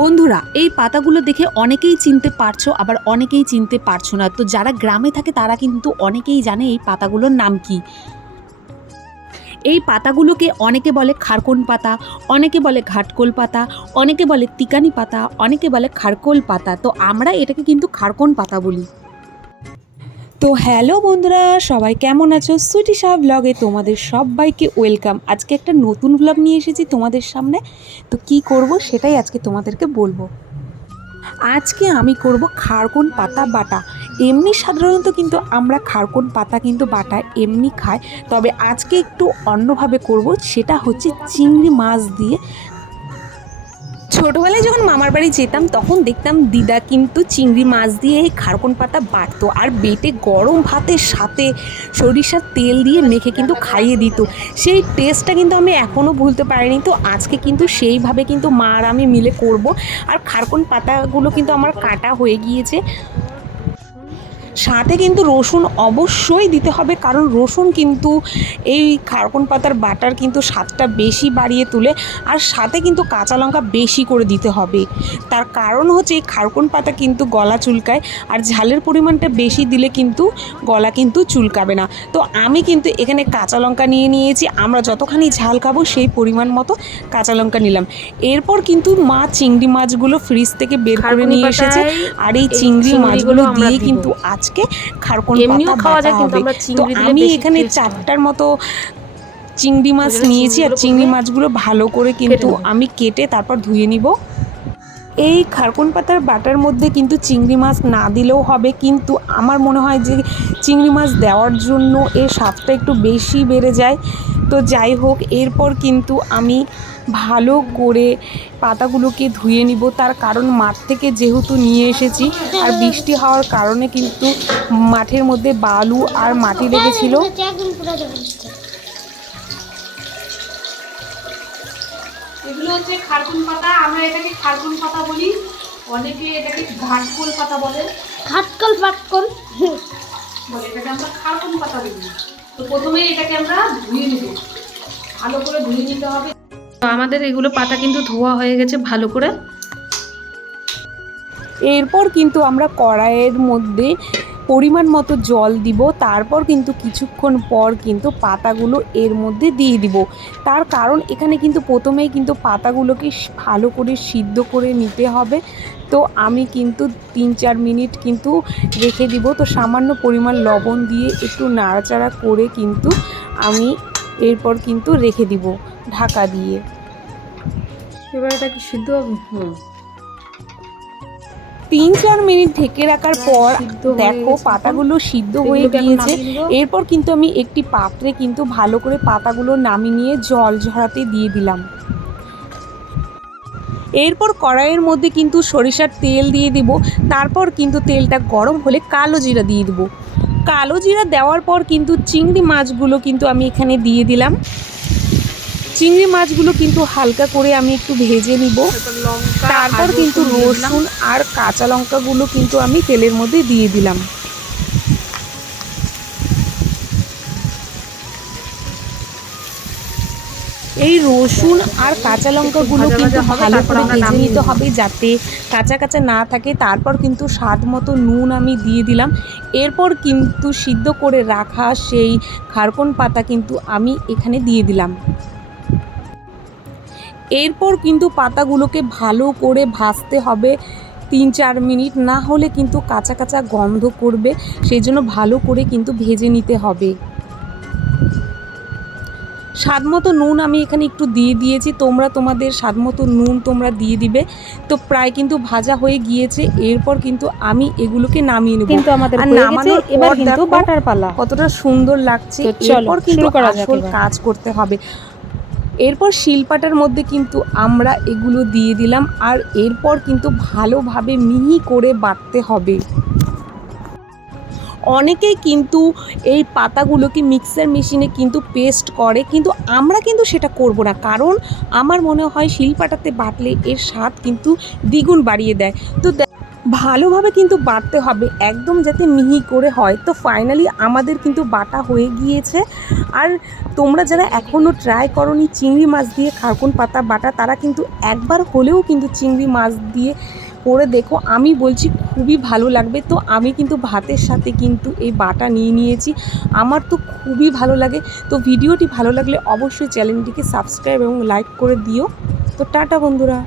বন্ধুরা, এই পাতাগুলো দেখে অনেকেই চিনতে পারছ, আবার অনেকেই চিনতে পারছ না। তো যারা গ্রামে থাকে, তারা কিন্তু অনেকেই জানে এই পাতাগুলোর নাম কি। এই পাতাগুলোকে অনেকে বলে খারকোন পাতা, অনেকে বলে ঘাটকোল পাতা, অনেকে বলে তিকানি পাতা, অনেকে বলে খারকোল পাতা। তো আমরা এটাকে কিন্তু খারকোন পাতা বলি। তো হ্যালো বন্ধুরা, সবাই কেমন আছো? সুইটি শাহ ব্লগে তোমাদের সবাইকে ওয়েলকাম আজকে একটা নতুন ব্লগ নিয়ে এসেছি তোমাদের সামনে। তো কি করব সেটাই আজকে তোমাদেরকে বলব। আজকে আমি করব খারকোন পাতা বাটা। এমনি সাধারণত কিন্তু আমরা খারকোন পাতা কিন্তু বাটা এমনি খাই। তবে আজকে একটু অন্যভাবে করব, সেটা হচ্ছে চিংড়ি মাছ দিয়ে ছোটোবেলায় যখন মামার বাড়ি যেতাম, তখন দেখতাম দিদা কিন্তু চিংড়ি মাছ দিয়ে খারকন পাতা বাটতো আর বেটে গরম ভাতের সাথে সরিষার তেল দিয়ে মেখে কিন্তু খাইয়ে দিত। সেই টেস্টটা কিন্তু আমি এখনও ভুলতে পারিনি। তো আজকে কিন্তু সেইভাবে কিন্তু মা আর আমি মিলে করব। আর খারকন পাতাগুলো কিন্তু আমার কাটা হয়ে গিয়েছে। সাথে কিন্তু রসুন অবশ্যই দিতে হবে কারণ রসুন কিন্তু এই খারকন পাতার বাটার কিন্তু স্বাদটা বেশি বাড়িয়ে তুলে আর সাথে কিন্তু কাঁচা লঙ্কা বেশি করে দিতে হবে। তার কারণ হচ্ছে এই খারকন পাতা কিন্তু গলা চুলকায় আর ঝালের পরিমাণটা বেশি দিলে কিন্তু গলা কিন্তু চুলকাবে না। তো আমি কিন্তু এখানে কাঁচা লঙ্কা নিয়ে নিয়েছি আমরা যতখানি ঝাল খাব সেই পরিমাণ মতো কাঁচা লঙ্কা নিলাম। এরপর কিন্তু মা চিংড়ি মাছগুলো ফ্রিজ থেকে বের করে নিয়ে এসেছে আর এই চিংড়ি মাছগুলো দিয়ে। কিন্তু আজকে খারকোন এমনিও পাতা খাওয়া যায় কিন্তু হবে। আমরা তো আমি এখানে চারটার মতো চিংড়ি মাছ নিয়েছি আর চিংড়ি মাছগুলো ভালো করে কিন্তু আমি কেটে তারপর ধুয়ে নিব। এই খারকন পাতার বাটার মধ্যে কিন্তু চিংড়ি মাছ না দিলেও হবে কিন্তু আমার মনে হয় যে চিংড়ি মাছ দেওয়ার জন্য এর স্বাদটা একটু বেশি বেড়ে যায়। তো যাই হোক এরপর কিন্তু আমি ভালো করে পাতাগুলোকে ধুয়ে নিব। তার কারণ মাঠ থেকে যেহেতু নিয়ে এসেছি আর বৃষ্টি হওয়ার কারণে কিন্তু মাঠের মধ্যে বালু আর মাটি লেগেছিল। এগুলো হচ্ছে খারকুন পাতা। আমরা এটাকে খারকুন পাতা বলি। অনেকে এটাকে ঘাটকোল পাতা বলে। খাটকল পাটকল? বলে এটাকে আমরা খারকুন পাতা বলি। তো প্রথমে এটাকে আমরা ধুয়ে নেব। ভালো করে ধুয়ে নিতে হবে। তো আমাদের এগুলো পাতা কিন্তু ধোয়া হয়ে গেছে ভালো করে। এরপর কিন্তু আমরা কড়াইয়ের মধ্যে পরিমাণ মতো জল দিব, তারপর কিন্তু কিছুক্ষণ পর কিন্তু পাতাগুলো এর মধ্যে দিয়ে দিব। তার কারণ এখানে কিন্তু প্রথমেই কিন্তু পাতাগুলোকে ভালো করে সিদ্ধ করে নিতে হবে। তো আমি কিন্তু তিন চার মিনিট কিন্তু রেখে দিব। তো সামান্য পরিমাণ লবণ দিয়ে একটু নাড়াচাড়া করে কিন্তু আমি এরপর কিন্তু রেখে দিব ঢাকা দিয়ে। এবার এটা কি সিদ্ধ হবে? হুম। তিন চার মিনিট ঢেকে রাখার পর সিদ্ধ দেখো পাতাগুলো সিদ্ধ হয়ে গিয়েছে। এরপর কিন্তু আমি একটি পাত্রে কিন্তু ভালো করে পাতাগুলো নামিয়ে নিয়ে জল ঝরাতে দিয়ে দিলাম। এরপর কড়াইয়ের মধ্যে কিন্তু সরিষার তেল দিয়ে দিব। তারপর কিন্তু তেলটা গরম হলে কালো জিরা দিয়ে দিব। কালো জিরা দেওয়ার পর কিন্তু চিংড়ি মাছগুলো কিন্তু আমি এখানে দিয়ে দিলাম। চিংড়ি মাছগুলো কিন্তু হালকা করে আমি একটু ভেজে নিব। তারপর কিন্তু রসুন আর কাঁচা লঙ্কাগুলো কিন্তু আমি তেলের মধ্যে দিয়ে দিলাম। এই রসুন আর কাঁচা লঙ্কাগুলো কিন্তু ভালো করে ভেজে নিতে হবে যাতে কাঁচা কাঁচা না থাকে। তারপর কিন্তু স্বাদ মতো নুন আমি দিয়ে দিলাম। এরপর কিন্তু সিদ্ধ করে রাখা সেই খারকন পাতা কিন্তু আমি এখানে দিয়ে দিলাম। এরপর কিন্তু পাতাগুলোকে ভালো করে ভাজতে হবে তিন চার মিনিট না হলে কিন্তু কাঁচা কাঁচা গন্ধ করবে সেই জন্য ভালো করে কিন্তু ভেজে নিতে হবে। স্বাদ মতো নুন আমি এখানে একটু দিয়ে দিয়েছি তোমরা তোমাদের স্বাদ মতো নুন তোমরা দিয়ে দিবে। তো প্রায় কিন্তু ভাজা হয়ে গিয়েছে এরপর কিন্তু আমি এগুলোকে নামিয়ে নেব। কিন্তু আমাদের নামানোর এবার কিন্তু বাটার পালা। কতটা সুন্দর লাগছে এরপর কিন্তু আসল কাজ করতে হবে। এরপর শিলপাটার মধ্যে কিন্তু আমরা এগুলো দিয়ে দিলাম আর এরপর কিন্তু ভালোভাবে মিহি করে বাটতে হবে। অনেকেই কিন্তু এই পাতাগুলোকে মিক্সার মেশিনে কিন্তু পেস্ট করে, কিন্তু আমরা কিন্তু সেটা করব না। কারণ আমার মনে হয় শিলপাটাতে বাটলে এর স্বাদ কিন্তু দ্বিগুণ বাড়িয়ে দেয়। তো ভালোভাবে কিন্তু বাটতে হবে, একদম যাতে মিহি করে হয়। তো ফাইনালি আমাদের কিন্তু বাটা হয়ে গিয়েছে। আর তোমরা যারা এখনও ট্রাই করনি চিংড়ি মাছ দিয়ে খারকুন পাতা বাটা, তারা কিন্তু একবার হলেও কিন্তু চিংড়ি মাছ দিয়ে করে দেখো। আমি বলছি খুবই ভালো লাগবে। তো আমি কিন্তু ভাতের সাথে কিন্তু এই বাটা নিয়ে নিয়েছি। আমার তো খুবই ভালো লাগে। তো ভিডিওটি ভালো লাগলে অবশ্যই চ্যানেলটিকে সাবস্ক্রাইব এবং লাইক করে দিও। তো টাটা বন্ধুরা।